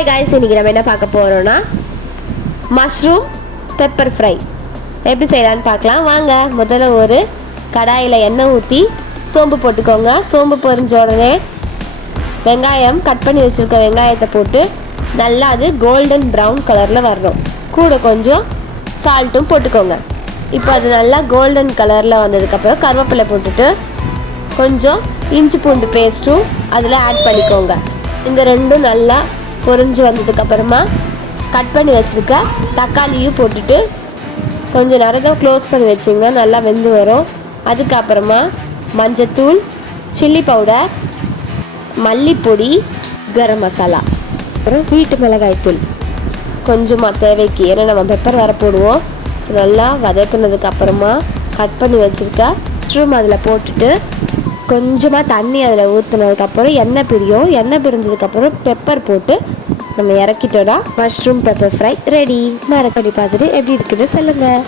Hi guys, இன்றைக்கி நம்ம என்ன பார்க்க போகிறோன்னா மஷ்ரூம் பெப்பர் ஃப்ரை எப்படி செய்யலான்னு பார்க்கலாம் வாங்க. முதல்ல ஒரு கடாயில் எண்ணெய் ஊற்றி சோம்பு போட்டுக்கோங்க. சோம்பு பொரிஞ்ச உடனே வெங்காயம் கட் பண்ணி வச்சுருக்க வெங்காயத்தை போட்டு நல்லா அது கோல்டன் ப்ரௌன் கலரில் வரணும். கூட கொஞ்சம் சால்ட்டும் போட்டுக்கோங்க. இப்போ அது நல்லா கோல்டன் கலரில் வந்ததுக்கப்புறம் கருவேப்பிலை போட்டுட்டு கொஞ்சம் இஞ்சி பூண்டு பேஸ்ட்டும் அதில் ஆட் பண்ணிக்கோங்க. இந்த ரெண்டும் நல்லா பொரிஞ்சு வந்ததுக்கப்புறமா கட் பண்ணி வச்சுருக்க தக்காளியும் போட்டுட்டு கொஞ்சம் நேரம் தான் க்ளோஸ் பண்ணி வச்சிங்கன்னா நல்லா வெந்து வரும். அதுக்கப்புறமா மஞ்சத்தூள், சில்லி பவுடர், மல்லிப்பொடி, கரம் மசாலா, அப்புறம் வீட்டு மிளகாய்த்தூள் கொஞ்சமாக தேவைக்கு, ஏன்னா நம்ம பெப்பர் வர போடுவோம். ஸோ நல்லா வதக்குனதுக்கப்புறமா கட் பண்ணி வச்சுருக்க மஷ்ரூம் அதில் போட்டுட்டு கொஞ்சமாக தண்ணி அதில் ஊற்றுனதுக்கப்புறம் எண்ணெய் பிரியும். எண்ணெய் பிரிஞ்சதுக்கப்புறம் பெப்பர் போட்டு நம்ம இறக்கிட்டோன்னா மஷ்ரூம் பெப்பர் ஃப்ரை ரெடி. மறக்கடி பார்த்துட்டு எப்படி இருக்குன்னு சொல்லுங்கள்.